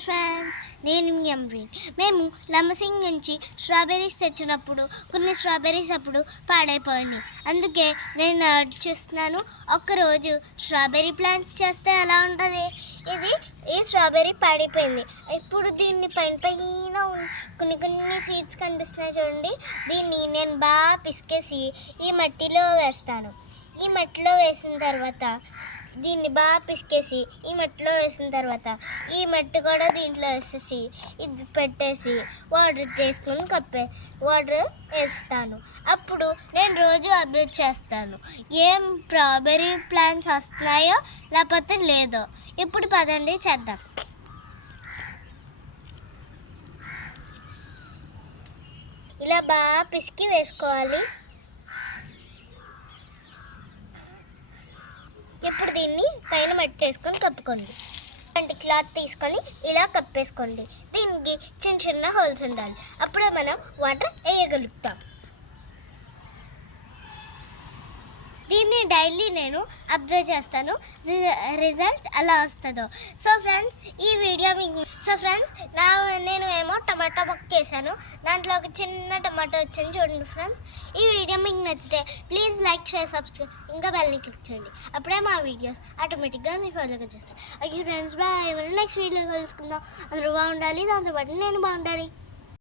Friends, నేను మీ అమ్రీన్. మేము లమ్మసింగ్ నుంచి స్ట్రాబెర్రీస్ తెచ్చినప్పుడు కొన్ని స్ట్రాబెర్రీస్ అప్పుడు పాడైపోయింది. అందుకే నేను చూస్తున్నాను ఒక్కరోజు స్ట్రాబెర్రీ ప్లాంట్స్ చేస్తే ఎలా ఉంటుంది. ఈ స్ట్రాబెర్రీ పాడైపోయింది. ఇప్పుడు దీన్ని పైన కొన్ని సీడ్స్ కనిపిస్తున్నాయి చూడండి. దీన్ని నేను బాగా పిసికేసి ఈ మట్టిలో వేస్తాను. ఈ మట్టిలో వేసిన తర్వాత దీన్ని బాగా పిసికేసి ఈ మట్టి కూడా దీంట్లో వేసేసి ఇది పెట్టేసి వాటర్ వేస్తాను. అప్పుడు నేను రోజు అబ్జర్వ్ చేస్తాను ఏం స్ట్రాబెర్రీ ప్లాంట్స్ వస్తున్నాయో లేకపోతే లేదో. ఇప్పుడు పదండి చేద్దాం. ఇలా బాగా పిసికి వేసుకోవాలి. ఇప్పుడు దీన్ని పైన మట్టి వేసుకొని కప్పుకోండి. అంటే క్లాత్ తీసుకొని ఇలా కప్పేసుకోండి. దీనికి చిన్న హోల్స్ ఉండాలి. అప్పుడే మనం వాటర్ వేయగలుగుతాం. దీన్ని డైలీ నేను అబ్జర్వ్ చేస్తాను, రిజల్ట్ ఎలా వస్తుందో. సో ఫ్రెండ్స్, నేను ఏమో టమాటా మొక్క వేసాను. దాంట్లో ఒక చిన్న టమాటా వచ్చింది చూడండి ఫ్రెండ్స్. ఈ వీడియో మీకు నచ్చితే ప్లీజ్ లైక్, షేర్, సబ్స్క్రైబ్, ఇంకా బెల్ని క్లిక్ చేయండి. అప్పుడే మా వీడియోస్ ఆటోమేటిక్గా మీ ఫాలోగా చేస్తాను. Okay friends, bye. Next video కలుసుకుందాం. అందరూ బాగుండాలి, దాంతోపాటు నేను బాగుండాలి.